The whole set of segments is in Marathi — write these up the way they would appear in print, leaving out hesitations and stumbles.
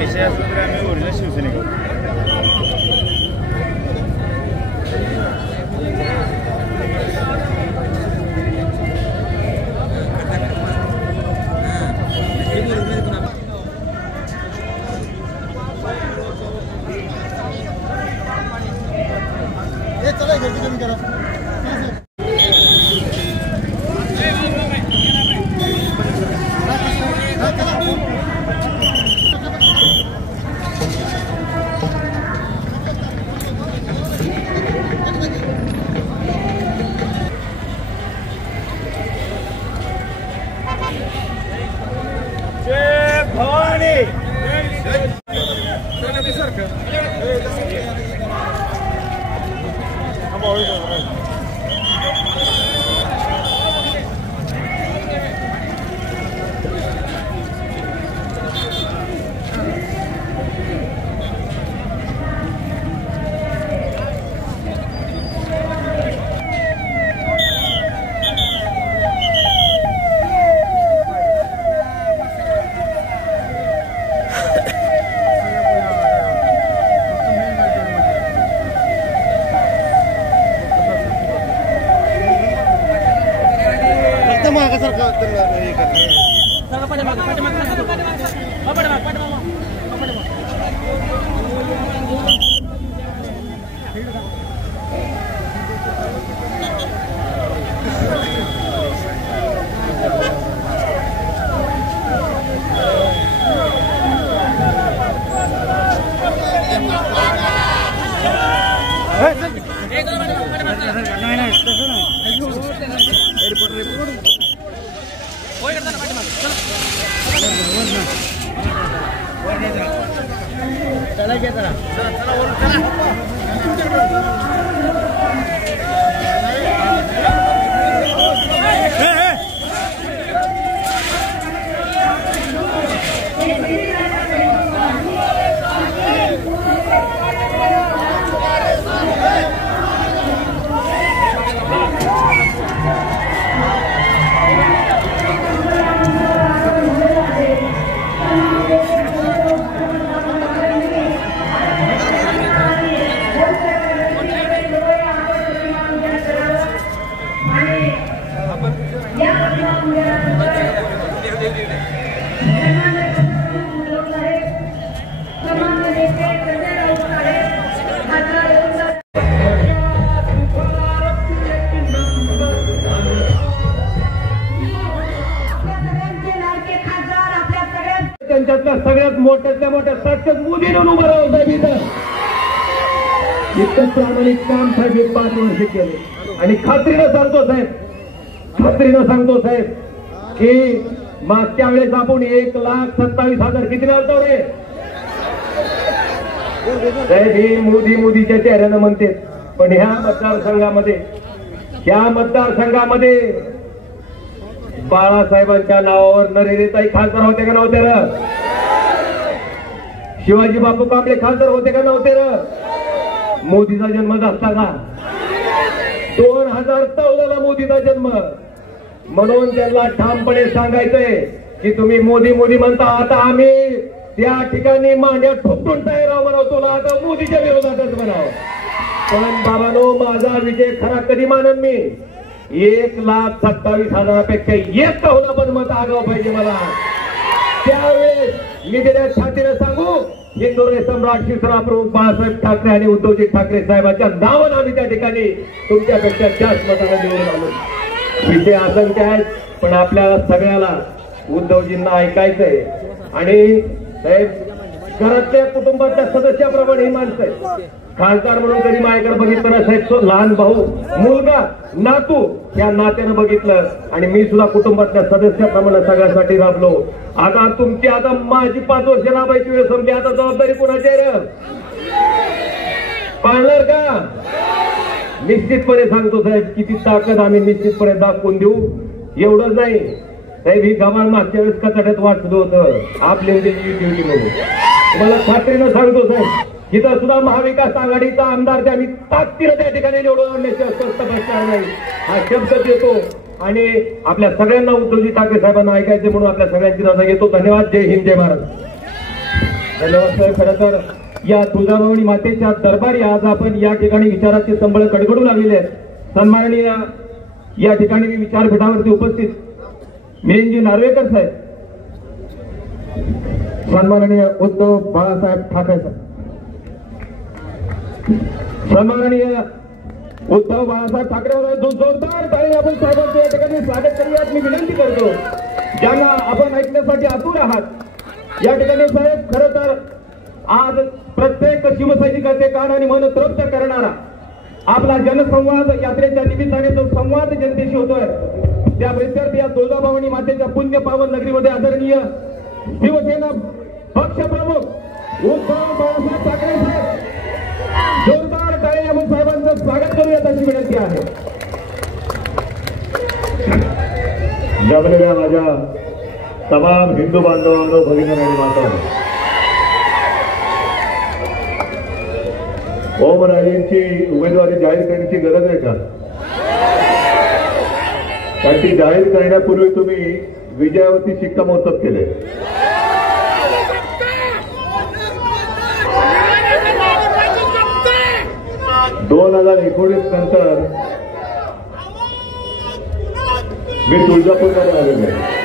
विषय असला तर आम्ही ओरिजिनल शिवसैनिक त्यांच्यातल्या सगळ्यात मोठ्यातल्या मोठ्या साक्षात मोदीने उभं राहून साहेब इथं इतकं प्रामाणिक काम साहेब हे 5 वर्ष केले आणि खात्रीनं सांगतो साहेब की मागच्या वेळेस आपण 1,27,000 किती मिळतो रे साहेब हे मोदीच्या चेहऱ्यानं म्हणते पण ह्या मतदारसंघामध्ये बाळासाहेबांच्या नावावर नरेरेताई खासदार होते का नव्हते र शिवाजी बापू कांबळे खासदार होते का नव्हते र मोदीचा जन्म झाला का 2014ला मोदीचा जन्म म्हणून त्यांना ठामपणे सांगायचंय की तुम्ही मोदी म्हणता आता आम्ही त्या ठिकाणी मांड्या ठोकून तयार म्हणावतो आता मोदीच्या विरोधातच म्हणावं पण बाबांनो माझा विजय खरा कधी मानन मी 1,27,000पेक्षा एक का होता पण मत आगाव पाहिजे मला त्यावेळेस मी दिल्या छातीने सांगू हिंदुरे सम्राट शिवसेना प्रमुख बाळासाहेब ठाकरे आणि उद्धवजी ठाकरे साहेबांच्या नावानं आम्ही त्या ठिकाणी तुमच्यापेक्षा जास्त मताने निवडून आलो विषय असंख्य आहेत पण आपल्याला सगळ्याला उद्धवजींना ऐकायचंय आणि साहेब घरातल्या कुटुंबातल्या सदस्याप्रमाणे ही माणसं आहेत खासदार म्हणून कधी माझ्याकडे बघितलं ना साहेब लहान भाऊ मुलगा नातू या नात्यानं बघितलं आणि मी सुद्धा कुटुंबातल्या सदस्याप्रमाणे सगळ्यासाठी राबलो आता तुमची आता माझी 5 वर्ष राबायची वेळ संपली आता जबाबदारी कोणाची आहे पाळणार का निश्चितपणे सांगतो साहेब किती ताकद आम्ही निश्चितपणे दाखवून देऊ एवढंच नाही साहेब ही गव्हाण मागच्या वेळेस कचाट्यात वाचलं होतं आपल्या युटी म्हणून तुम्हाला खात्रीनं सांगतो साहेब इथं सुद्धा महाविकास आघाडीचा आमदार आम्ही ताकदीनं त्या ठिकाणी निवडून आणण्याची अस्वस्थ बसणार नाही हा शब्द देतो आणि आपल्या सगळ्यांना उद्धवजी ठाकरे साहेबांना ऐकायचे म्हणून आपल्या सगळ्यांची रजा घेतो धन्यवाद जय हिंद जय महाराज धन्यवाद साहेब. खरं तर या तुळजाभवानी मातेच्या दरबारी आज आपण या ठिकाणी विचाराचे संबळ कडकडू लागलेले आहेत. सन्माननीय या ठिकाणी विचारपीठावरती उपस्थित मिलिंदजी नार्वेकर साहेब, सन्माननीय उद्धव बाळासाहेब ठाकरे साहेब, सन्माननीय उद्धव बाळासाहेब ठाकरे जोरदार टाळी आपण साहेबांचं या ठिकाणी स्वागत करूयात मी विनंती करतो. ज्यांना आपण ऐकण्यासाठी आतुर आहात या ठिकाणी साहेब, खरं तर आज प्रत्येक शिवसैनिकाचे कान आणि मन तृप्त करणारा आपला जनसंवाद यात्रेच्या निमित्ताने जो संवाद जनतेशी होतोय त्या प्रेत्यर्थ या तुळजाभवानी मातेच्या पुण्य पावन नगरीमध्ये आदरणीय शिवसेना पक्षप्रमुख उद्धव बाळासाहेब ठाकरे साहेब, जोरदार टाळी आपण साहेबांचं स्वागत करूयात अशी विनंती आहे. जमलेल्या माझ्या तमाम हिंदू बांधवांनो, भगिनी आणि मातांनो, ओमराजेंची उमेदवारी जाहीर करण्याची गरज आहे का? कारण ती जाहीर करण्यापूर्वी तुम्ही विजयावरती शिक्कामोर्तब केले. दोन 2019 नंतर मी तुळजापूरमध्ये आलेलो आहे.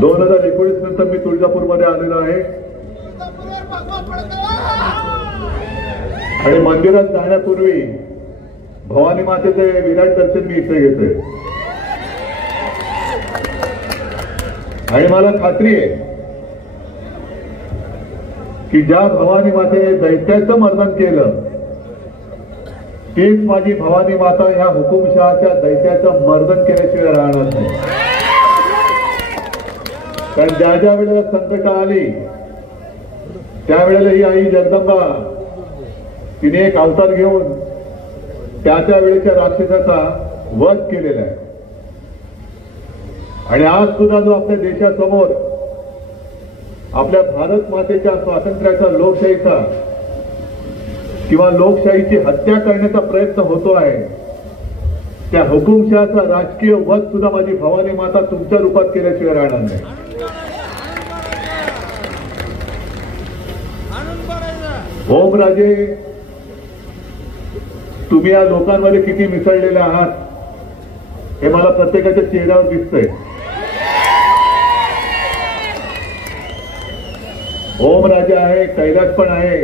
2019 नंतर मी तुळजापूरमध्ये आलेलो आहे आणि मंदिरात जाण्यापूर्वी भवानी मातेचे विराट दर्शन मी इथे घेतोय आणि मला खात्री आहे की ज्या भवानी मातेने दैत्याचं मर्दन केलं तीच माझी भवानी माता ह्या हुकुमशहाच्या दैत्याचं मर्दन केल्याशिवाय राहणार नाही. कारण ज्या ज्या वेळेला संकट आली त्यावेळेला ही आई जगदंबा तिने एक अवतार घेऊन त्या वेळेच्या राक्षसाचा वध केलेला आहे. आणि आज सुद्धा जो आपल्या देशासमोर आपल्या भारत मातेच्या स्वातंत्र्याचा, लोकशाहीचा किंवा लोकशाहीची हत्या करण्याचा प्रयत्न होतो आहे, त्या हुकुमशहाचा राजकीय वध सुद्धा माझी भवानी माता तुमच्या रूपात केल्याशिवाय राहणार नाही. ओमराजे, तुम्ही या लोकांमध्ये किती मिसळलेले आहात हे मला प्रत्येकाच्या चेहऱ्यावर दिसतंय. ओमराजे आहे, कैलास पण आहे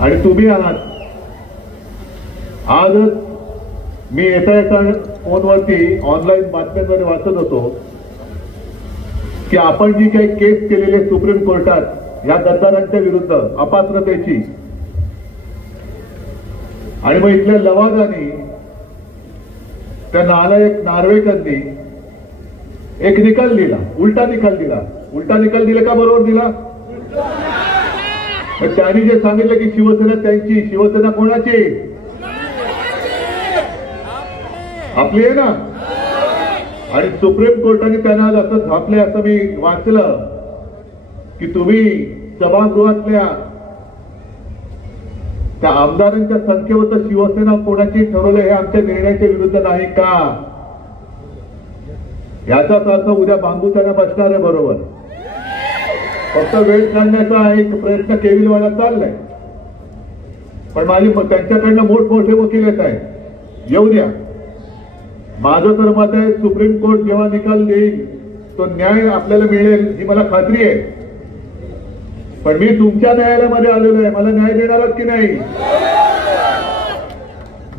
आणि तुम्ही आहात. आजच मी येता येता फोनवरती ऑनलाईन बातम्यांमध्ये वाचत होतो की आपण जी काही केस केलेली सुप्रीम कोर्टात या गद्दारांच्या विरुद्ध अपात्रतेची, आणि मग इथल्या लवादानी त्या नालायक नार्वेकरांनी एक निकाल दिला, उलटा निकाल दिला. उलटा निकाल दिला का बरोबर दिला? त्यांनी जे सांगितलं की शिवसेना त्यांची, शिवसेना कोणाची? आपली आहे ना. आणि सुप्रीम कोर्टाने त्यांना असं झापले असं मी वाचलं की तुम्ही सभागृहातल्या त्या आमदारांच्या संख्येवर शिवसेना कोणाची ठरवलं हे आमच्या निर्णयाच्या विरुद्ध नाही का? याचाच अर्थ उद्या बांबू त्यांना बसणार आहे. बरोबर, फक्त वेळ काढण्याचा एक प्रयत्न केविलवाला चाललाय. पण माझी त्यांच्याकडनं मोठमोठे वकील येत आहेत, येऊ द्या. माझं तर मत आहे सुप्रीम कोर्ट जेव्हा निकाल देईल तो न्याय आपल्याला मिळेल ही मला खात्री आहे. पण मी तुमच्या न्यायालयामध्ये आलेलो आहे, मला न्याय देणार की नाही?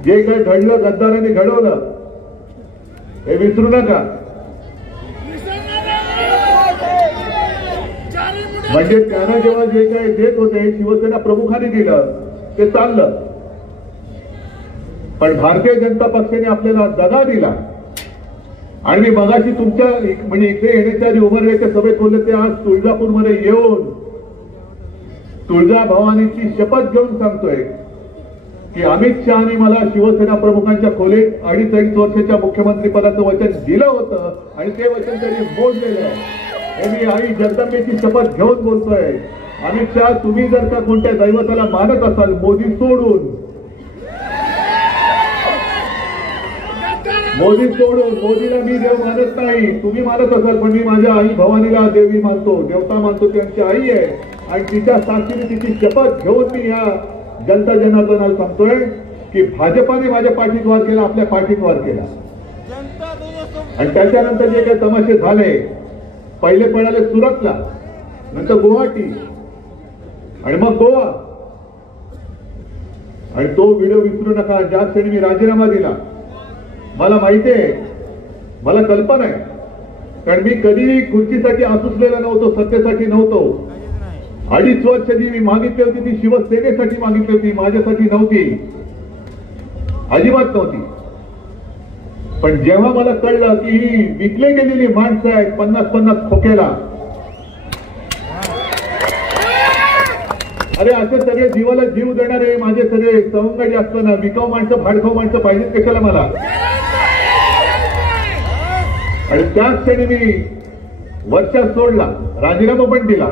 जे काही घडलं, गद्दारांनी घडवलं हे विसरू नका. म्हणजे त्यांना जेव्हा जे काही देत होते शिवसेना प्रमुखांनी दिलं ते चाललं, पण भारतीय जनता पक्षाने आपल्याला दगा दिला. आणि मी मगाशी तुमच्या म्हणजे इथे येण्याच्या आधी उमरग्याच्या सभेत बोलले ते आज तुळजापूरमध्ये येऊन तुळजाभवानीची शपथ घेऊन सांगतोय की अमित शहानी मला शिवसेना प्रमुखांच्या खोलीत 2.5 वर्षाच्या मुख्यमंत्री पदाचं वचन दिलं होतं आणि ते वचन त्यांनी मोडलेलं हे मी आई जगदंबेची शपथ घेऊन बोलतोय. अमित शहा, तुम्ही जर का कोणत्या दैवताला मानत असाल मोदी सोडून, मोदी सोडून, मोदीला मी देव मानत नाही, तुम्ही मानत असाल, पण मी माझ्या आई भवानीला देवी मानतो, देवता मानतो, त्यांची आई आहे आणि तिच्या साक्षीने तिची शपथ घेऊन मी या जनता जनार्दनाला सांगतोय की भाजपाने माझ्या पाठीत वार केला, आपल्या पाठीत वार केला. आणि त्याच्यानंतर जे काही तमाशे झाले, पहिले पडाले सुरतला, नंतर गुवाहाटी आणि मग गोवा. आणि तो व्हिडिओ विसरू नका. ज्या क्षणी मी राजीनामा दिला, मला माहिती आहे, मला कल्पना आहे, कारण मी कधी खुर्चीसाठी आसुसलेला नव्हतो, सत्तेसाठी नव्हतो. 2.5 वर्ष जी मी मागितली होती ती शिवसेनेसाठी मागितली होती, माझ्यासाठी नव्हती, अजिबात नव्हती. पण जेव्हा मला कळलं की ही विकले गेलेली माणसं आहेत 50-50 खोक्याला, अरे असे सगळे जीवाला जीव देणारे माझे सगळे सवंगडी असताना विकाऊ माणसं, भाडखाऊ माणसं पाहिजेत कशाला मला. आणि त्याच क्षणी मी वर्षात सोडला, राजीनामा पण दिला.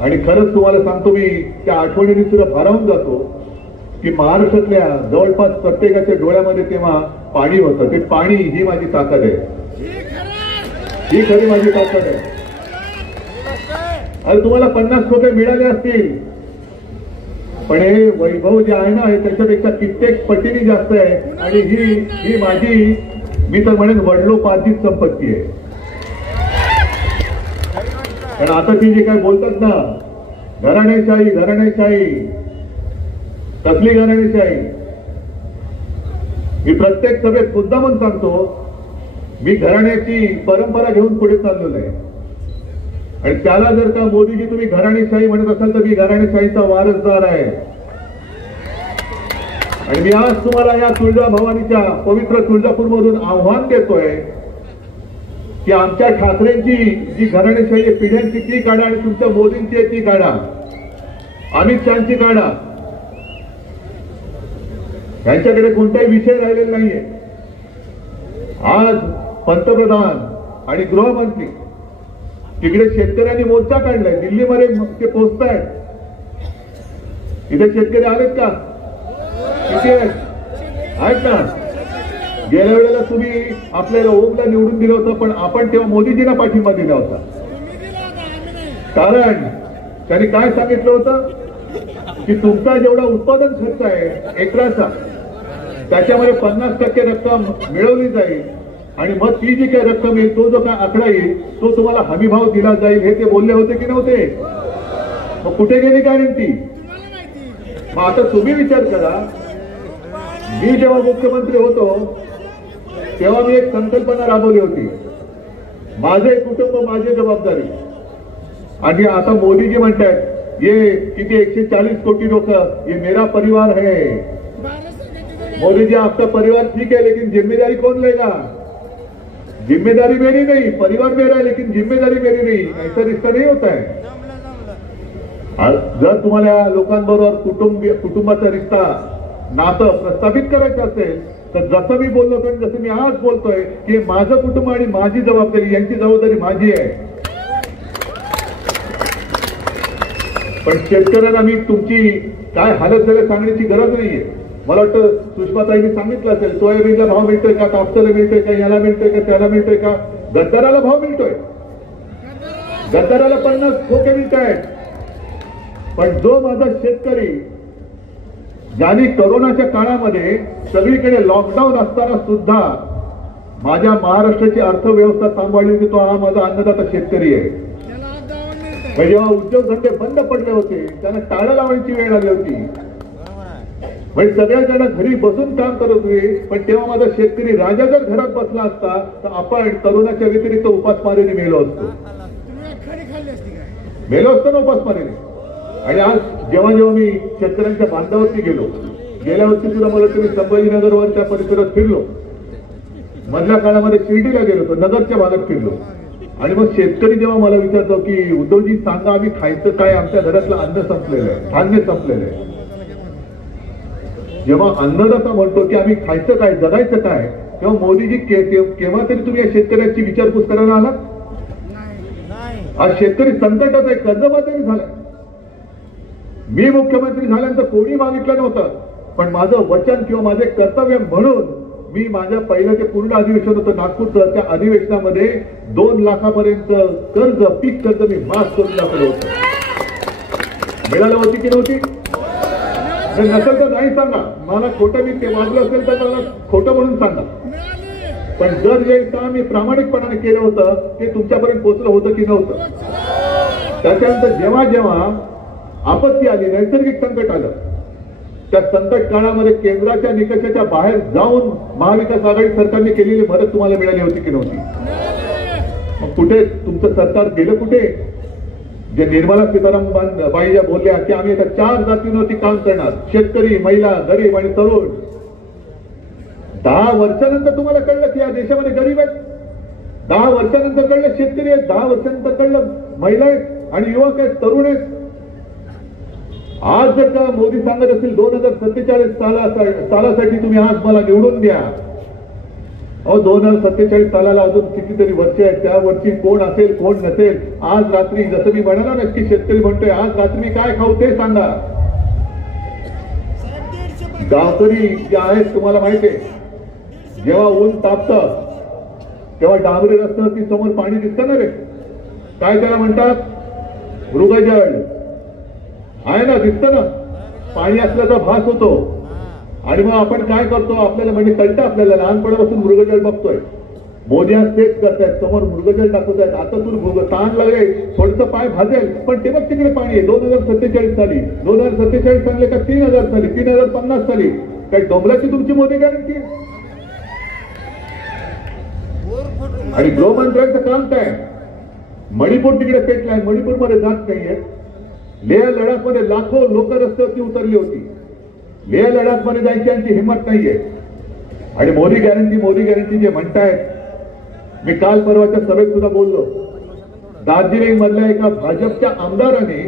आणि खरंच तुम्हाला सांगतो, मी त्या आठवणीने सुद्धा भारावून जातो की महाराष्ट्रातल्या जवळपास प्रत्येकाच्या डोळ्यामध्ये तेव्हा पाणी होतं. ते पाणी ही माझी ताकद आहे, ही खरी माझी ताकद आहे. अरे तुम्हाला 50 खोके मिळाले असतील, पण हे वैभव जे आहे ना, हे त्याच्यापेक्षा कित्येक पटीने जास्त आहे. आणि ही माझी, मी तर म्हणेन वडलोपार्जित संपत्ती आहे. कारण आता ती जे काय बोलतात ना, घराणेशाही घराणेशाही, कसली घराणेशाही. मी प्रत्येक सभेत मुद्दामून सांगतो, मी घराण्याची परंपरा घेऊन पुढे चाललेलो आहे. आणि त्याला जर का मोदीजी तुम्ही घराणेशाही म्हणत असाल तर मी घराणेशाहीचा वारसदार आहे. आणि मी आज तुम्हाला या तुळजाभवानीच्या पवित्र तुळजापूरमधून आव्हान देतोय की आमच्या ठाकरेंची जी घराणेशाही आहे, पिढ्यांची ती काढा आणि तुमच्या मोदींची आहे ती काढा, अमित शहाची काढा. यांच्याकडे कोणताही विषय राहिलेला नाहीये. आज पंतप्रधान आणि गृहमंत्री तिकडे शेतकऱ्यांनी मोर्चा काढलाय, दिल्लीमध्ये ते पोहोचतायत. इथे शेतकरी आलेत का? किती आहेत ना? गेल्या वेळेला तुम्ही आपल्याला ओमला निवडून दिलं होतं, पण आपण तेव्हा मोदीजींना पाठिंबा दिला होता. कारण त्यांनी काय सांगितलं होतं की तुमचा जेवढा उत्पादन खर्च आहे एकराचा, त्याच्यामध्ये 50% रक्कम मिळवली जाईल आणि मग ती जी काही रक्कम येईल, तो जो काय आकडा येईल, तो तुम्हाला हमीभाव दिला जाईल. हे ते बोलले होते की नव्हते? मग कुठे गेली गॅरंटी? मग आता तुम्ही विचार करा, मी जेव्हा मुख्यमंत्री होतो तेव्हा मी एक संकल्पना राबवली होती, माझे कुटुंब माझी जबाबदारी. आणि आता मोदीजी म्हणतात ये किती 140 कोटी लोक, ये मेरा परिवार है. मोदी जी आपका परिवार ठीक है, लेकिन जिम्मेदारी कौन लेगा? जिम्मेदारी मेरी नहीं, परिवार मेरा है, लेकिन जिम्मेदारी मेरी नहीं. ऐसा रिश्ता नहीं होता है. जर तुम्हाला लोकांबरोबर कुटुंबाचा रिश्ता, नातं प्रस्थापित करायचं असेल तर जसं मी बोललो, पण जसं मी आज बोलतोय की माझं कुटुंब आणि माझी जबाबदारी, यांची जबाबदारी माझी आहे. पण शेतकऱ्यांना मी तुमची काय हालत झाली सांगण्याची गरज नाहीये. मला वाटतं सुषमाताईंनी सांगितलं असेल, सोयाबीनला भाव मिळतोय का, कापसाला मिळतोय का, याला मिळतोय का, त्याला मिळतोय का? गद्दाराला भाव मिळतोय, गद्दाराला 50 खोके मिळत आहेत. पण जो माझा शेतकरी, ज्यांनी कोरोनाच्या काळामध्ये सगळीकडे लॉकडाऊन असताना सुद्धा माझ्या महाराष्ट्राची अर्थव्यवस्था सांभाळली होती, तो हा माझा अन्नदाता शेतकरी आहे. जेव्हा उद्योगधंदे बंद पडले होते, त्यांना टाळं लावायची वेळ आली होती, म्हणजे सगळ्या जण घरी बसून काम करत होते. पण तेव्हा माझा शेतकरी राजा जर घरात बसला असता तर आपण तरुणाच्या व्यतिरिक्त उपासमारीने मेलो असतो, ना उपासमारीने. आणि आज जेव्हा मी शेतकऱ्यांच्या बांधावरती गेलो, गेल्या वर्षी सुद्धा मला तुम्ही संभाजीनगरवर त्या परिसरात फिरलो, मधल्या काळामध्ये शिर्डीला गेलो होतो, नगरच्या भागात फिरलो. आणि मग शेतकरी जेव्हा मला विचारतो की उद्धवजी सांगा आम्ही खायचं काय, आमच्या घरातलं अन्न संपलेलं आहे, धान्य संपलेलं आहे. जेव्हा अन्नदाता म्हणतो की आम्ही खायचं काय, जगायचं काय, तेव्हा मोदीजी केव्हा तरी तुम्ही या शेतकऱ्याची विचारपूस करायला आलात? आज शेतकरी संकटात आहे, कर्जबाजारी झालाय. मी मुख्यमंत्री झाल्यानंतर कोणी मागितलं नव्हतं पण माझं वचन किंवा माझे कर्तव्य म्हणून मी माझ्या पहिलं जे पूर्ण अधिवेशन होतं नागपूरचं, त्या अधिवेशनामध्ये 2 लाखापर्यंत कर्ज, पीक कर्ज मी माफ करून दाखवलं होतं. मिळालं होती की नव्हती? नसेल तर नाही सांगा, मला खोटं मी ते वाजलं असेल तर मला खोटं म्हणून सांगा. पण जर जे काम मी प्रामाणिकपणाने केलं होतं ते तुमच्यापर्यंत पोहोचलं होतं की नव्हतं? त्याच्यानंतर जेव्हा जेव्हा आपत्ती आली, नैसर्गिक संकट आलं, त्या संकट काळामध्ये केंद्राच्या निकषाच्या बाहेर जाऊन महाविकास आघाडी सरकारने केलेली मदत तुम्हाला मिळाली होती की नव्हती? मग कुठे तुमचं सरकार गेलं? कुठे जे निर्मला सीतारामन बाई ज्या बोलल्या की आम्ही आता 4 जातींवरती काम करणार, शेतकरी, महिला, गरीब आणि तरुण. 10 वर्षानंतर तुम्हाला कळलं की या देशामध्ये गरीब आहेत, 10 वर्षानंतर कळलं शेतकरी आहेत, 10 वर्षानंतर कळलं महिला आहेत आणि युवक आहेत, तरुण आहेत. आज जर का मोदी सांगत असेल 2047 सालासाठी तुम्ही आज मला निवडून द्या, अहो 2047 सालाला अजून कितीतरी वर्ष आहेत, त्या वर्षी कोण असेल कोण नसेल. आज रात्री जसं मी म्हणालो ना की शेतकरी म्हणतोय आज रात्री मी काय खाऊ ते सांगा. गावकरी जे आहेत तुम्हाला माहिती आहे, जेव्हा ऊन तापतं तेव्हा डांबरी रस्त्यावरती समोर पाणी दिसतं ना रे, काय त्याला म्हणतात? मृगजळ आहे ना, दिसतं ना, पाणी असल्याचा भास होतो. आणि मग आपण काय करतो, आपल्याला म्हणजे कळतं, आपल्याला लहानपणापासून मृगजळ बघतोय. मोदी आज तेच करतायत, समोर मृगजळ दाखवत आहेत. आता तू ताण लागले, थोडंसं पाय भाजेल, पण ते मग तिकडे पाणी आहे. 2047 साली, 2047 सांगले का 3000 साली, 3050 साली, काही डोंबराची तुमची मोदी गॅरंटी आहे? आणि गृहमंत्र्यांचं काम काय? मणिपूर तिकडे पेटलाय, मणिपूरमध्ये जात नाहीये. लेह लडाख मध्ये लाखो लोक रस्त्यावरती उतरली होती. लेह लडाख मध्ये जायची यांची हिंमत नाहीये. आणि मोदी गॅरंटी जे म्हणतायत, मी काल परवाच्या सभेत सुद्धा बोललो. दार्जिलिंग मधल्या एका भाजपच्या आमदाराने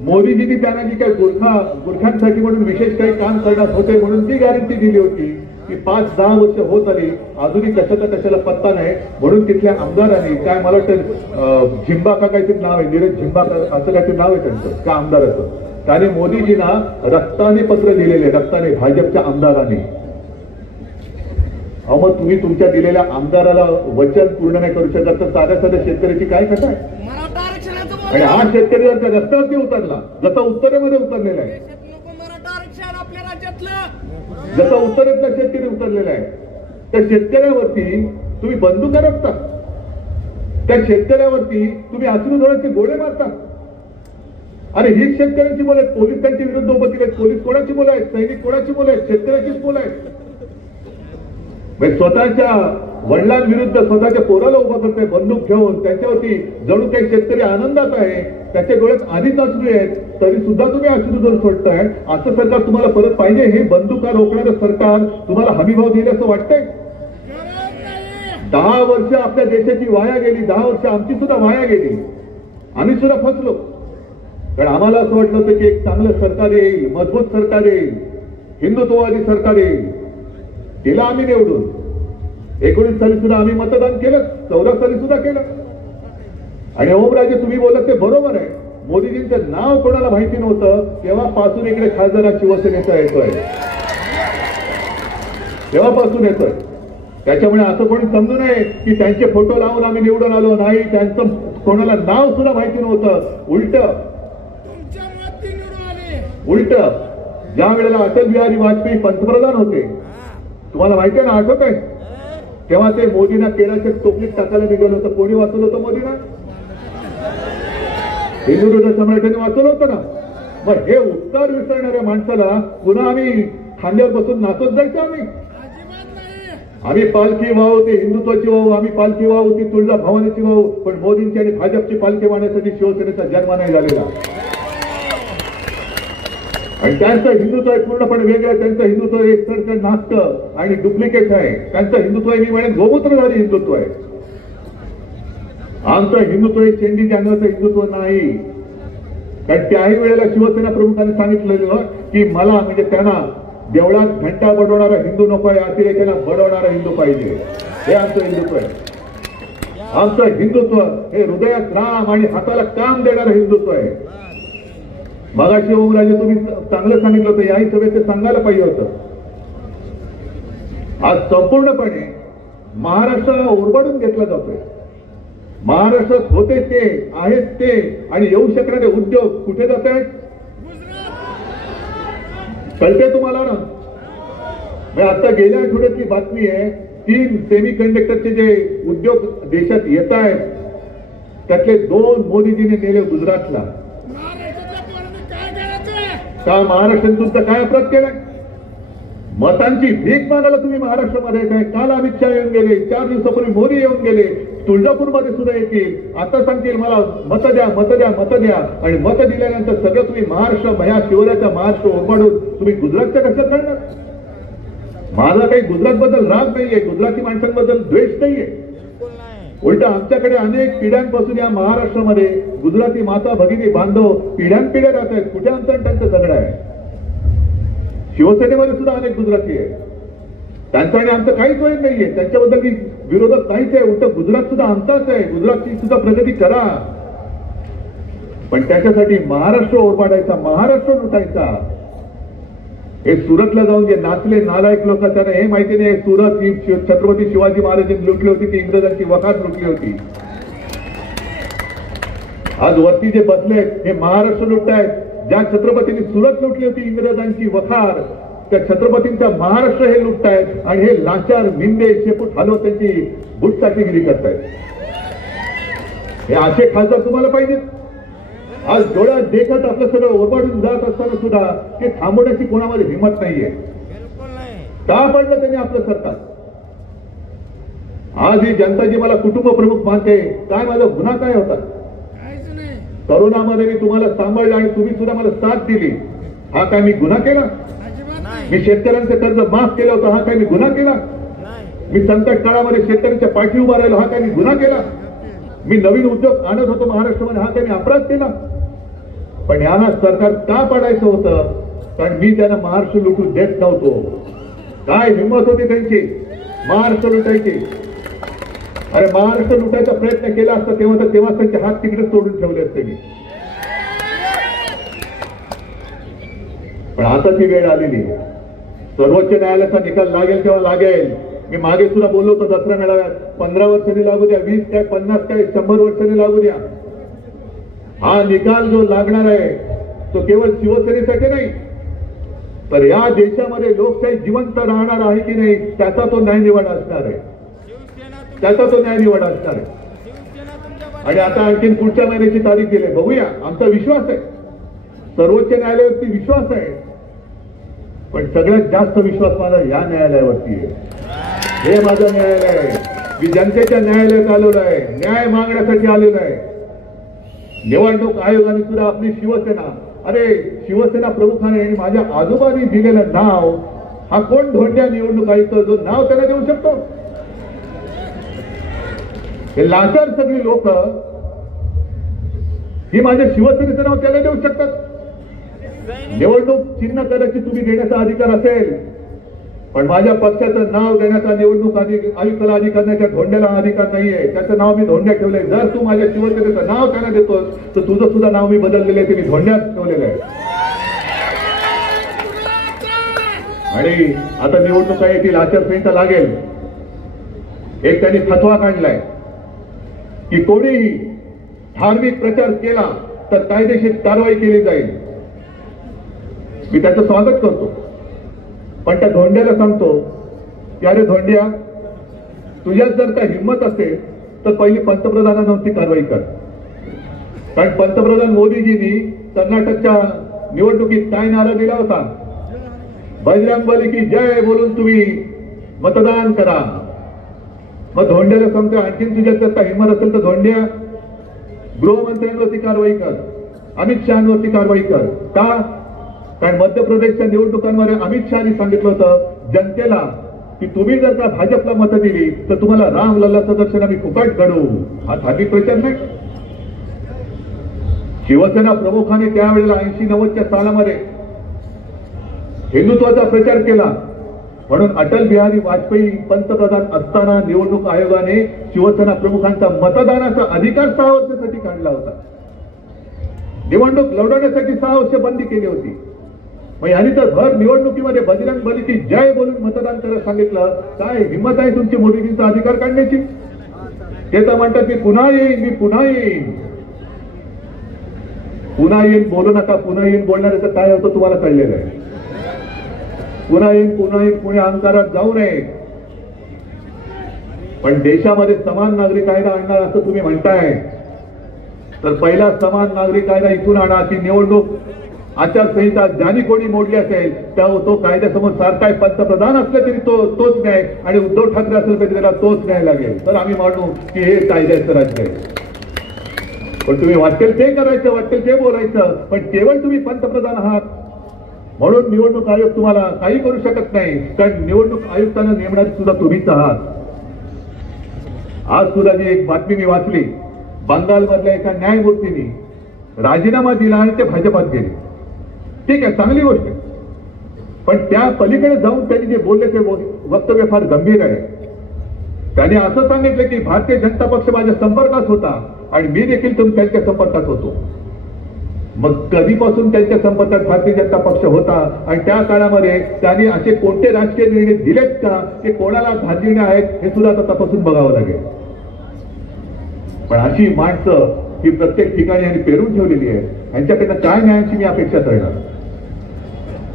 मोदीजींनी त्यांना जी काही गुरख्यांसाठी म्हणून विशेष काही काम करण्यात होते म्हणून ती गॅरंटी दिली होती की 5-10 वर्ष होत आली, अजूनही कशाला पत्ता नाही. म्हणून तिथल्या आमदारांनी काय, मला वाटतं झिंबा का काहीतरी नाव आहे, नीरज झिंबा असं काहीतरी नाव आहे त्यांचं, त्या आमदाराचं, त्याने मोदीजींना रक्ताने पत्र लिहिलेले, रक्ताने, भाजपच्या आमदारांनी. अहो मग तुम्ही तुमच्या दिलेल्या आमदाराला वचन पूर्ण नाही करू शकत तर साध्या शेतकऱ्याची काय कथा आहे? आणि हा शेतकरी जर रस्त्यावरती उतरला, जसा उत्तरेमध्ये उतरलेला आहे, जसा उत्तरेतला शेतकरी उतरलेला आहे, त्या शेतकऱ्यावरती तुम्ही बंदुका रचता, त्या शेतकऱ्यावरती तुम्ही अश्रू धोरणाचे गोळे मारता. आणि हीच शेतकऱ्यांची मुलं आहेत, पोलीस त्यांच्या विरुद्ध उभं केले. पोलीस कोणाची मुलं आहेत? सैनिक कोणाची मुलं आहेत? शेतकऱ्याचीच मुलं आहेत. स्वतःच्या वडिलांविरुद्ध स्वतःच्या पोराला उभा करताय बंदूक घेऊन, त्यांच्यावरती जणू काही शेतकरी आनंदात आहे, त्याच्या डोळ्यात आधीच अश्रू आहेत, तरी सुद्धा तुम्ही अश्रू धरून सोडताय. असं सरकार तुम्हाला परत पाहिजे? हे बंदुका रोखणारं सरकार तुम्हाला हमीभाव देईल असं वाटतंय? 10 वर्ष आपल्या देशाची वाया गेली, 10 वर्ष आमची सुद्धा वाया गेली, आम्ही सुद्धा फसलो. कारण आम्हाला असं वाटलं होतं की एक चांगलं सरकार येईल, मजबूत सरकार येईल, हिंदुत्ववादी सरकार येईल. केलं आम्ही निवडून. 19 साली सुद्धा आम्ही मतदान केलं, 14 साली सुद्धा केलं. आणि ओमराजे तुम्ही बोलत ते बरोबर आहे, मोदीजींचं नाव कोणाला माहिती नव्हतं तेव्हापासून इकडे खासदार शिवसेनेचा येतोय, तेव्हापासून येतोय. त्याच्यामुळे असं कोणी समजू नये की त्यांचे फोटो लावून आम्ही निवडून आलो. नाही, त्यांचं कोणाला नाव सुद्धा माहिती नव्हतं. उलट ज्या वेळेला अटल बिहारी वाजपेयी पंतप्रधान होते, तुम्हाला माहिती आहे ना, आठवत आहे, तेव्हा ते मोदींना तेलाच्या टोपलीत टाकायला निघालं होतं. कोणी वाचवलं होतं मोदींना? हिंदू सम्राटांनी वाचवलं होतं ना. मग हे उपकार विसरणाऱ्या माणसाला पुन्हा आम्ही खांद्यावर बसून नाचत जायचं? आम्ही पालखी वाहू, ते हिंदुत्वाची वाहू, आम्ही पालखी वाहू, ती तुळजा भवानीची वाहू, पण मोदींची आणि भाजपची पालखी वाहण्यासाठी शिवसेनेचा जन्म नाही झालेला. आणि त्यांचं हिंदुत्व आहे पूर्णपणे वेगळं. त्यांचं हिंदुत्व एक सरचं नाचतं आणि डुप्लिकेट आहे. त्यांचं हिंदुत्व मी म्हणेन गोमूत्रधारी हिंदुत्व आहे. आमचं हिंदुत्व हे चेंडी जाणवतं हिंदुत्व नाही. कारण त्याही वेळेला शिवसेना प्रमुखांनी सांगितलेलं की मला, म्हणजे त्यांना, देवळात घंटा बडवणारा हिंदू नको आहे, अतिरेक्यांना बडवणारा हिंदू पाहिजे. हे आमचं हिंदुत्व आहे. आमचं हिंदुत्व हे हृदयात राम आणि हाताला काम देणारं हिंदुत्व आहे. मगाशी ओमराजे तुम्ही चांगलं सांगितलं होतं, याही सभेत ते सांगायला पाहिजे होतं. आज संपूर्णपणे महाराष्ट्राला ओरबाडून घेतला जातोय. महाराष्ट्रात होते ते, आहेत ते आणि येऊ शकणारे उद्योग कुठे जात आहेत कळते तुम्हाला ना? आता गेल्या आठवड्यातली बातमी आहे, 3 सेमी कंडक्टरचे जे उद्योग देशात येत आहेत त्यातले 2 मोदीजीने नेले गुजरातला. का महाराष्ट्राने तुमचा काय अपराध केलाय? मतांची भीक मागायला तुम्ही महाराष्ट्रामध्ये काय? काल अमित शहा येऊन गेले, 4 दिवसापूर्वी मोदी येऊन गेले, तुळजापूरमध्ये सुद्धा येतील, आता सांगतील मला मत द्या मत द्या मत द्या, आणि मत दिल्यानंतर सगळं तुम्ही महाराष्ट्र ह्या शिवराच्या महाराष्ट्र ओरबाडून तुम्ही गुजरातच्या कशात करणार? माझा काही गुजरात बद्दल राग नाहीये, गुजराती माणसांबद्दल द्वेष नाहीये. उलट आमच्याकडे अनेक पिढ्यांपासून या महाराष्ट्रामध्ये गुजराती माता भगिनी बांधव पिढ्यानपिढ्या राहत आहेत. कुठे आमचा आणि त्यांचा झगडा आहे? शिवसेनेमध्ये सुद्धा अनेक गुजराती आहेत, त्यांचा आणि आमचं काहीच होत नाहीये, त्यांच्याबद्दल मी विरोधात नाहीच आहे. उलट गुजरात सुद्धा आमचाच आहे, गुजरातची सुद्धा प्रगती करा, पण त्याच्यासाठी महाराष्ट्र ओरबाडायचा, महाराष्ट्र लुटायचा. हे सुरतला जाऊन जे नाचले नालायक लोक, त्यांना हे माहिती नाही सुरत ही छत्रपती शिवाजी महाराजांनी लुटली होती, ती इंग्रजांची वखार लुटली होती. आज वरती जे बसले हे महाराष्ट्र लुटतायत. ज्या छत्रपतींनी सुरत लुटली होती इंग्रजांची वखार, त्या छत्रपतींचा महाराष्ट्र हे लुटतायत, आणि हे लाचार मिंदे शेपूट हलवत त्यांची बुटसाठीगिरी करतायत. हे असे खासदार तुम्हाला पाहिजेत? आज डोळ्यात देखत आपलं सगळं ओरबाडून जात असताना सुद्धा ते थांबवण्याची कोणामध्ये हिंमत नाहीये. का पडलं त्यांनी आपलं सरकार? आज ही जनता जी मला कुटुंब प्रमुख मानते, काय माझा गुन्हा काय होता? करोनामध्ये मी तुम्हाला सांभाळलं आणि तुम्ही सुद्धा मला साथ दिली, हा काय मी गुन्हा केला? मी शेतकऱ्यांचं कर्ज माफ केलं होतं, हा काय मी गुन्हा केला? मी संकट काळामध्ये शेतकऱ्यांच्या पाठी उभा राहिलो, हा काय मी गुन्हा केला? मी नवीन उद्योग आणत होतो महाराष्ट्रामध्ये, हा काय मी अपराध केला? पण यांना सरकार का पाडायचं होतं? कारण मी त्यांना महाराष्ट्र लुटू देत नव्हतो. काय हिंमत होती त्यांची महाराष्ट्र लुटायची? अरे महाराष्ट्र लुटायचा प्रयत्न केला असता तेव्हा त्यांचे हात तिकडे तोडून ठेवले असते मी. पण आता ती वेळ आलेली, सर्वोच्च न्यायालयाचा निकाल लागेल तेव्हा लागेल. मी मागे सुद्धा बोललो होतो दसरा मेळाव्यात, 15 वर्षांनी लागू द्या, 20 काय 50 काय 100 वर्षांनी लागू द्या, हा निकाल जो लागणार आहे तो केवळ शिवसेनेसाठी नाही, तर या देशामध्ये लोकशाही जिवंत राहणार आहे की नाही त्याचा तो न्यायनिवाडा असणार आहे, त्याचा तो न्यायनिवाडा असणार आहे. आणि आता आणखीन पुढच्या महिन्याची तारीख दिली, बघूया. आमचा विश्वास आहे, सर्वोच्च न्यायालयावरती विश्वास आहे, पण सगळ्यात जास्त विश्वास माझा या न्यायालयावरती आहे. हे माझं न्यायालय आहे, मी जनतेच्या न्यायालयात आलेलो आहे, न्याय मागण्यासाठी आलेलो आहे. निवडणूक आयोगाने सुद्धा आपली शिवसेना, अरे शिवसेना प्रमुखाने आणि माझ्या आजोबांनी दिलेलं नाव, हा कोण धोंड्या निवडणूक आयुक्त जो नाव त्याला देऊ शकतो? हे लाचार सगळी लोक ही माझ्या शिवसेनेचं नाव त्याला देऊ शकतात? निवडणूक चिन्ह करायची तुम्ही देण्याचा अधिकार असेल, पण माझ्या पक्षाचं नाव देण्याचा निवडणूक आयुक्ताला अधिकार नाही, त्या धोंड्याला अधिकार नाहीये. त्याचं नाव मी धोंड्यात ठेवलंय. जर तू माझ्या शिवसेनेचं नाव त्यांना देतोस तर तुझं सुद्धा नाव मी बदललेलं आहे, ते मी धोंड्यात ठेवलेलं आहे. आणि आता निवडणुका येतील, आचारसंहिता लागेल. एक त्यांनी फतवा काढलाय की कोणीही धार्मिक प्रचार केला तर कायदेशीर कारवाई केली जाईल. मी त्याचं स्वागत करतो, पण त्या धोंड्याला सांगतो की अरे धोंड्या, तुझ्यात जर का हिंमत असेल तर पहिली पंतप्रधानांवरती कारवाई कर. कारण पंतप्रधान मोदीजींनी कर्नाटकच्या निवडणुकीत काय नारा दिला होता? बजरंगबली की जय बोलून तुम्ही मतदान करा. मग धोंड्याला सांगतो आणखीन तुझ्यात जर का हिंमत असेल तर धोंड्या गृहमंत्र्यांवरती कारवाई कर, अमित शहावरती कारवाई कर. का? कारण मध्य प्रदेशच्या निवडणुकांमध्ये अमित शहानी सांगितलं होतं जनतेला की तुम्ही जर का भाजपला मतं दिली तर तुम्हाला राम लल्लाचं दर्शन आम्ही फुकट घडवू. हा धार्मिक प्रचार नाही. शिवसेना प्रमुखाने त्यावेळेला 80-90च्या सालामध्ये हिंदुत्वाचा प्रचार केला, म्हणून अटल बिहारी वाजपेयी पंतप्रधान असताना निवडणूक आयोगाने शिवसेना प्रमुखांचा मतदानाचा अधिकार 6 वर्षासाठी काढला होता. निवडणूक लढवण्यासाठी 6 वर्ष बंदी केली होती. मग यांनी तर भर निवडणुकीमध्ये बजरंग बलीची जय बोलून मतदान करायला सांगितलं. काय हिंमत आहे तुमची मोदीजींचा अधिकार काढण्याची? ते तर म्हणतात की पुन्हा येईन, मी पुन्हा येईन. पुन्हा येईन बोलू नका. पुन्हा येईन बोलणाऱ्याचं काय होतं तुम्हाला कळलेलं आहे. पुन्हा येईन पुणे अहंकारात जाऊ नये. पण देशामध्ये समान नागरिक कायदा आणणार असं तुम्ही म्हणताय, तर पहिला समान नागरिक कायदा इथून आणा की निवडणूक आचारसंहिता ज्यांनी कोणी मोडली असेल त्या तो कायद्यासमोर सारखा पंतप्रधान असलं तरी तोच न्याय, आणि उद्धव ठाकरे असेल तरी त्याला तोच न्याय लागेल. तर आम्ही मानू की हे कायद्याचं राज्य आहे. पण तुम्ही वाटेल ते करायचं, वाटेल ते बोलायचं, पण केवळ तुम्ही पंतप्रधान आहात म्हणून निवडणूक आयोग तुम्हाला काही करू शकत नाही. कारण निवडणूक आयुक्तांना नेमणारी सुद्धा तुम्हीच आहात. आज सुद्धा जी एक बातमी मी वाचली, बंगालमधल्या एका न्यायमूर्तींनी राजीनामा दिला आणि ते भाजपात गेले. ठीक आहे, चांगली गोष्ट आहे. पण त्या पलीकडे जाऊन त्यांनी जे बोलले ते वक्तव्य फार गंभीर आहे. त्यांनी असं सांगितलं की भारतीय जनता पक्ष माझ्या संपर्कात होता आणि मी देखील त्यांच्या संपर्कात होतो. मग कधीपासून त्यांच्या संपर्कात भारतीय जनता पक्ष होता आणि त्या काळामध्ये त्यांनी असे कोणते राजकीय निर्णय दिलेत का की कोणाला धार्जिणे आहेत हे सुद्धा आता तपासून बघावं लागेल. पण अशी माणसं ही प्रत्येक ठिकाणी यांनी पेरून ठेवलेली आहे. यांच्याकडनं काय न्यायाची मी अपेक्षा करणार?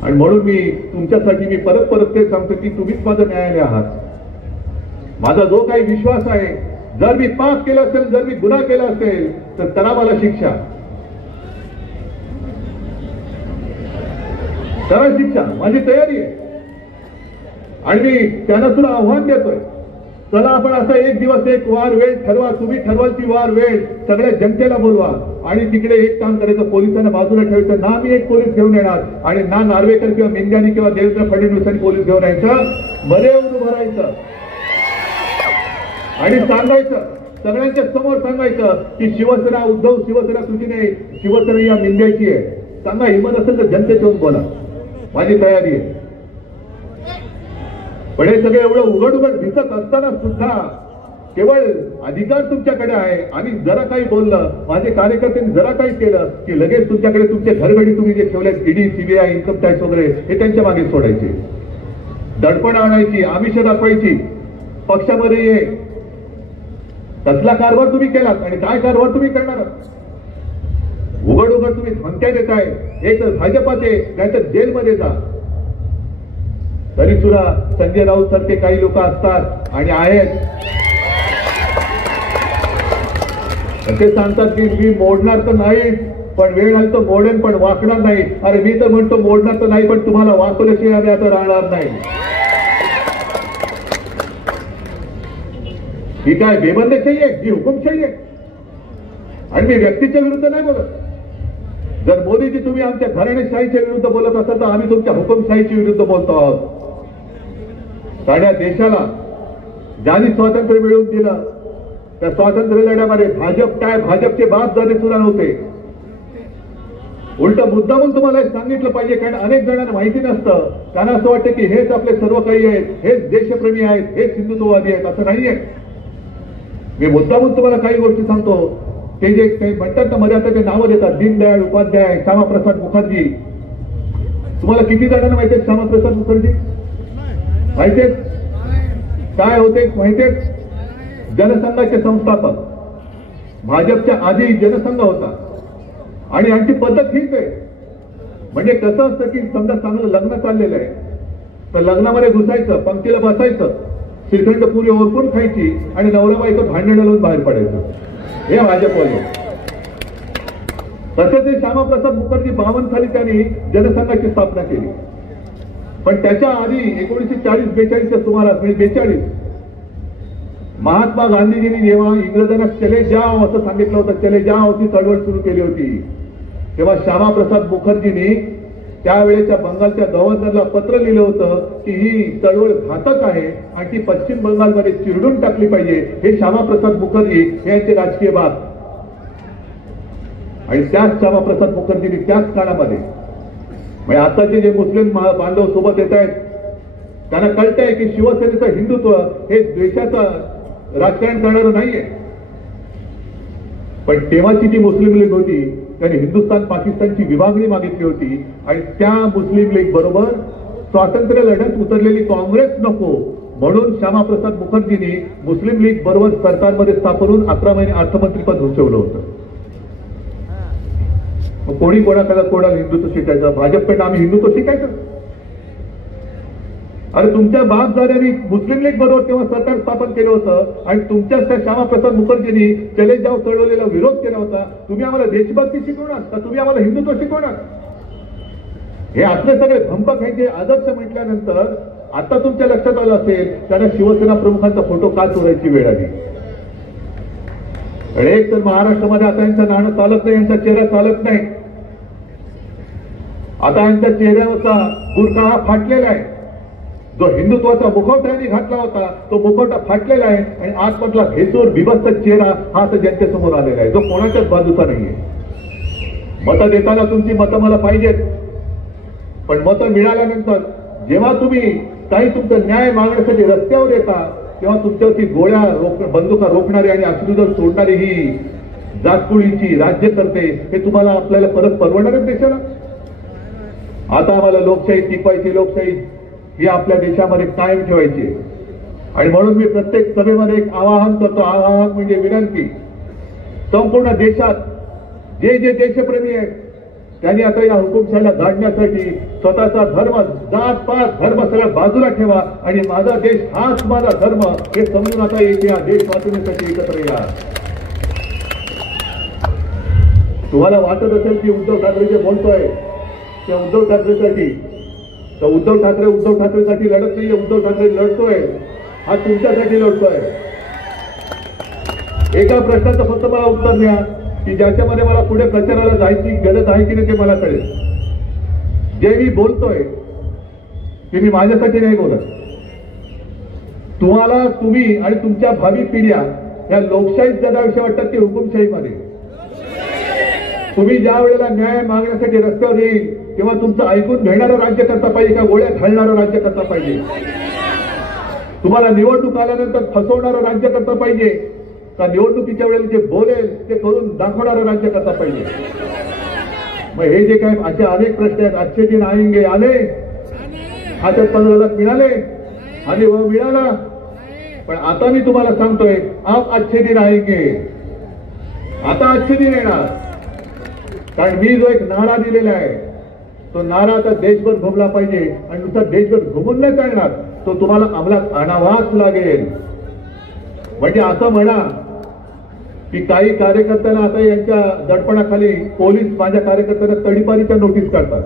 आणि म्हणून मी तुमच्यासाठी मी परत ते सांगतो की तुम्हीच माझं न्यायालय आहात. माझा जो काही विश्वास आहे, जर मी पाप केला असेल, जर मी गुन्हा केला असेल तर करा मला शिक्षा, करा शिक्षा, माझी तयारी आहे. आणि मी त्यांना सुद्धा आव्हान देतोय, चला आपण असा एक दिवस एक वार वेळ ठरवा. तुम्ही ठरवाल ती वार वेळ, सगळ्या जनतेला बोलवा आणि तिकडे एक काम करायचं, पोलिसांना बाजूला ठेवायचं. ना मी एक पोलीस घेऊन येणार आणि ना नार्वेकर किंवा मिंद्यानी किंवा देवेंद्र फडणवीसांनी पोलीस घेऊन यायचं. मध्ये उभं राहायचं आणि सांगायचं, सगळ्यांच्या समोर सांगायचं की शिवसेना उद्धव, शिवसेना तुझी नाही, शिवसेना या मिंद्याची आहे. सांगा, हिंमत असेल तर जनतेच्या बोला, माझी तयारी आहे. पण हे सगळे एवढं उघड दिसत असताना सुद्धा केवळ अधिकार तुमच्याकडे आहे आणि जरा काही बोललं, माझे कार्यकर्त्यांनी जरा काही केलं की लगेच तुमच्याकडे तुमचे घरगडी तुम्ही जे ठेवले ईडी, सीबीआय, इन्कम टॅक्स वगैरे हे त्यांच्या मागे सोडायचे, दडपण आणायची, आमिष दाखवायची, पक्षामध्ये ये. कसला कारभार तुम्ही केलात आणि काय कारभार तुम्ही करणार? उघड तुम्ही धमक्या देताय. एक तर भाजपाचे, नाहीतर जेलमध्ये जा. तरी सुद्धा संजय राऊत सारखे काही लोक असतात आणि आहेत, ते सांगतात की मी मोडणार तर नाही, पण वेळ आली तर मोडेन, पण वाकणार नाही. अरे मी तर म्हणतो मोडणार तर नाही, पण तुम्हाला वाकवल्याशिवाय आम्ही आता राहणार नाही. ही काय बेबंदीशाही आहे, ही हुकुमशाही आहे. आणि मी व्यक्तीच्या विरुद्ध नाही बोलत. जर मोदीजी तुम्ही आमच्या घराणेशाहीच्या विरुद्ध बोलत असाल तर आम्ही तुमच्या हुकुमशाहीच्या विरुद्ध बोलतो आहोत. साऱ्या देशाला ज्यांनी स्वातंत्र्य मिळवून दिलं त्या स्वातंत्र्य लढ्यामध्ये भाजप काय, भाजपचे बाप झाले सुद्धा नव्हते. उलट मुद्दामून तुम्हाला सांगितलं पाहिजे, कारण अनेक जणांना माहिती नसतं. त्यांना असं वाटतं की हेच आपले सर्व काही आहेत, हेच देशप्रेमी आहेत, हेच हिंदुत्ववादी आहेत. असं नाहीये. मी मुद्दामून तुम्हाला काही गोष्टी सांगतो. ते जे काही म्हणतात ना, मध्ये आता ते नावं देतात, दीनदयाळ उपाध्याय, श्यामाप्रसाद मुखर्जी. तुम्हाला किती जणांना माहिती आहे श्यामाप्रसाद मुखर्जी? माहितीये काय होते? माहितीये, जनसंघाचे संस्थापक. भाजपच्या आधी जनसंघ होता आणि यांची पद्धत हीच आहे. म्हणजे कसं असतं की समजा चांगलं लग्न चाललेलं आहे तर लग्नामध्ये घुसायचं, पंक्तीला बसायचं, श्रीखंड पुरी ओरपून खायची आणि नवरा बायको भांडण लावून बाहेर पडायचं. हे भाजपवाले. तसंच हे श्यामाप्रसाद मुखर्जी 52 साली त्यांनी जनसंघाची स्थापना केली. पण त्याच्या आधी 1940-42च्या सुमारास, म्हणजे 42, महात्मा गांधीजींनी जेव्हा इंग्रजांना चले जाओ असं सांगितलं होतं, चले जाओ ती चळवळ सुरू केली होती, तेव्हा श्यामाप्रसाद मुखर्जींनी त्यावेळेच्या बंगालच्या गव्हर्नरला पत्र लिहिलं होतं की ही चळवळ घातक आहे आणि ती पश्चिम बंगालमध्ये चिरडून टाकली पाहिजे. हे श्यामाप्रसाद मुखर्जी हे यांचे राजकीय बाप. आणि त्याच श्यामाप्रसाद मुखर्जींनी त्याच काळामध्ये, म्हणजे आताचे जे मुस्लिम बांधव सोबत येत आहेत त्यांना कळतंय की शिवसेनेचं हिंदुत्व हे द्वेषाचं राजकारण करणारं नाहीये. पण तेव्हाची जी मुस्लिम लीग होती त्यांनी हिंदुस्थान पाकिस्तानची विभागणी मागितली होती आणि त्या मुस्लिम लीग बरोबर स्वातंत्र्य लढ्यात उतरलेली काँग्रेस नको म्हणून श्यामाप्रसाद मुखर्जींनी मुस्लिम लीग बरोबर सरकारमध्ये स्थापन 11 महिने अर्थमंत्रीपद भूषवलं होतं. मग कोणी कोणाला हिंदुत्व शिकायचं? भाजपकडनं आम्ही हिंदुत्व शिकायचं? अरे तुमच्या बापदाद्यांनी मुस्लिम लीग बरोबर तेव्हा सरकार स्थापन केलं होतं आणि तुमच्याच त्या श्यामाप्रसाद मुखर्जींनी चले जाव चळवळीला विरोध केला होता. तुम्ही आम्हाला देशभक्ती शिकवणार का तुम्ही आम्हाला हिंदुत्व शिकवणार? हे असले सगळे भंपक ह्यांचे आदर्श म्हटल्यानंतर आता तुमच्या लक्षात आलं असेल त्यांना शिवसेना प्रमुखांचा फोटो का चोरायची वेळ आली. एक तर महाराष्ट्रामध्ये आता यांचं नाणं चालत नाही, यांचा चेहरा चालत नाही. आता यांच्या चेहऱ्यावरचा बुरखा हा फाटलेला आहे. जो हिंदुत्वाचा मुखवटा यांनी घातला होता तो मुखवटा फाटलेला आहे आणि आतमधला भेसूर बिभत्स चेहरा हा आता जनतेसमोर आलेला आहे, जो कोणाच्याच बाजूचा नाहीये. मतं देताना तुमची मतं मला पाहिजेत, पण मतं मिळाल्यानंतर जेव्हा तुम्ही काही तुमचा न्याय मागण्यासाठी रस्त्यावर येता तेव्हा तुमच्यावरती गोळ्या बंदुका रोखणारी आणि अश्रुधूर सोडणारी ही जातकुळीची राज्यकर्ते हे तुम्हाला आपल्याला परत परवडणारच देशाला? आता आम्हाला लोकशाही टिकवायची, लोकशाही ही आपल्या देशामध्ये कायम ठेवायची आणि म्हणून मी प्रत्येक सभेमध्ये एक आवाहन करतो. आवाहन म्हणजे विनंती. संपूर्ण देशात जे जे देशप्रेमी आहेत त्यांनी आता या हुकुमशाहीला गाडण्यासाठी स्वतःचा धर्म, जात पात धर्म सगळ्या बाजूला ठेवा आणि माझा देश हाच माझा धर्म हे समजून आता या देश वाचवण्यासाठी एकत्र या. तुम्हाला वाटत असेल की उद्धव ठाकरे जे बोलतोय त्या उद्धव ठाकरेसाठी, तर उद्धव ठाकरेसाठी लढत नाहीये. उद्धव ठाकरे लढतोय हा तुमच्यासाठी लढतोय. एका प्रश्नाचं फक्त मला उत्तर द्या की ज्याच्यामध्ये मला पुढे प्रचाराला जायची गरज आहे की नाही ते मला कळेल. जे मी बोलतोय ते मी माझ्यासाठी नाही बोलत. तुम्हाला, तुम्ही आणि तुमच्या भावी पिढ्या या लोकशाहीत जगाविषयी वाटतात की हुकुमशाहीमध्ये? तुम्ही ज्या वेळेला न्याय मागण्यासाठी रस्त्यावर येईल तेव्हा तुमचं ऐकून घेणारं राज्यकर्ता पाहिजे का गोळ्या घालणारं राज्यकर्ता पाहिजे? तुम्हाला निवडणूक आल्यानंतर फसवणारं राज्यकर्ता पाहिजे का निवडणुकीच्या वेळेला जे बोलेल ते करून दाखवणारं राज्यकर्ता पाहिजे? मग हे जे काय असे अनेक प्रश्न आहेत. अच्छे दिन आएंगे आले, हातात 15 लाख मिळाले आणि मिळाला, पण आता मी तुम्हाला सांगतोय आप अच्छे दिन आएंगे. आता अच्छे दिन येणार. कारण मी जो एक नारा दिलेला आहे तो नारा आता देशभर घुमला पाहिजे आणि नुसता देशभर घुमून नाही चालणार, तो तुम्हाला अंमलात आणावाच लागेल. म्हणजे असं म्हणा की काही कार्यकर्त्यांना आता यांच्या दडपणाखाली पोलीस माझ्या कार्यकर्त्यांना तडीपारीच्या नोटीस काढतात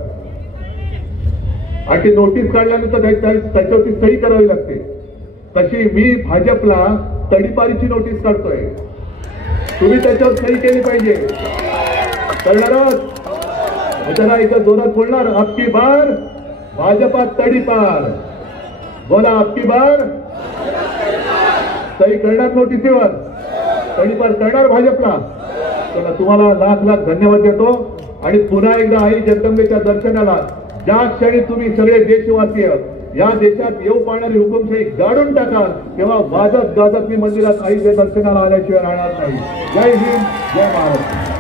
आणि ती नोटीस काढल्यानंतर त्याच्यावरती सही करावी लागते. तशी मी भाजपला तडीपारीची नोटीस काढतोय. तुम्ही त्याच्यावर सही केली पाहिजे. करणारच जरा इथं जोरात बोलणार. अबकी बार भाजपा तडीपार. बोला अबकी बार. सही करणार नोटीसीवर, तडीपार करणार भाजपला. चला तुम्हाला लाख लाख धन्यवाद देतो आणि पुन्हा एकदा आई जगदंबेच्या दर्शनाला ज्या क्षणी तुम्ही सगळे देशवासीय या देशात येऊ पाहणारी हुकुमशाही गाडून टाकाल तेव्हा वाजत गाजत मी मंदिरात आईच्या दर्शनाला आल्याशिवाय राहणार नाही. जय हिंद, जय महाराष्ट्र.